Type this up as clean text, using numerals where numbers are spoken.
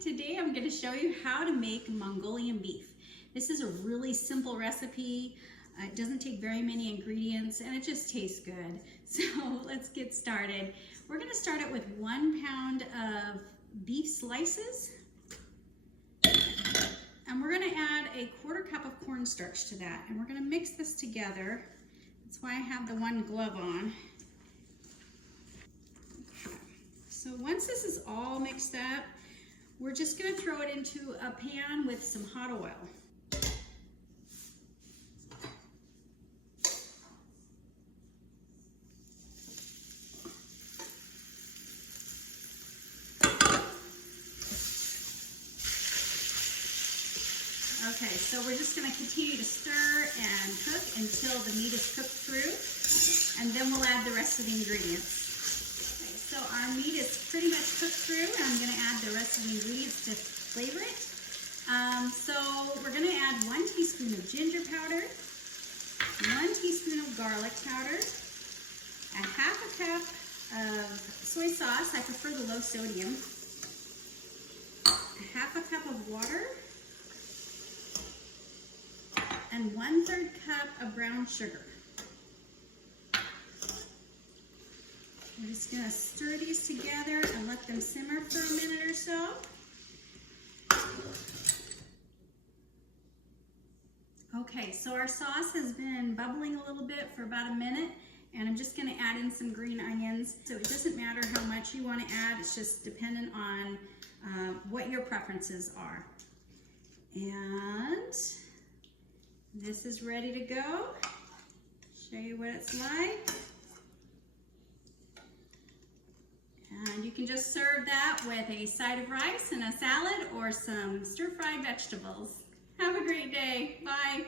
Today I'm going to show you how to make Mongolian beef. This is a really simple recipe. It doesn't take very many ingredients and it just tastes good. So let's get started. We're going to start it with 1 pound of beef slices. And we're going to add a 1/4 cup of cornstarch to that. And we're going to mix this together. That's why I have the one glove on. So once this is all mixed up, we're just going to throw it into a pan with some hot oil. Okay, so we're just going to continue to stir and cook until the meat is cooked through, and then we'll add the rest of the ingredients. Okay, so our meat is pretty much cooked through, and I'm going to add the rest of the ingredients to flavor it. So we're going to add 1 teaspoon of ginger powder, 1 teaspoon of garlic powder, a 1/2 cup of soy sauce. I prefer the low sodium, a 1/2 cup of water, and 1/3 cup of brown sugar. We're just going to stir these together and let them simmer for a minute or so. Okay, so our sauce has been bubbling a little bit for about a minute, and I'm just going to add in some green onions. So it doesn't matter how much you want to add, it's just dependent on what your preferences are. And this is ready to go. Show you what it's like. And you can just serve that with a side of rice and a salad or some stir-fried vegetables. Have a great day. Bye.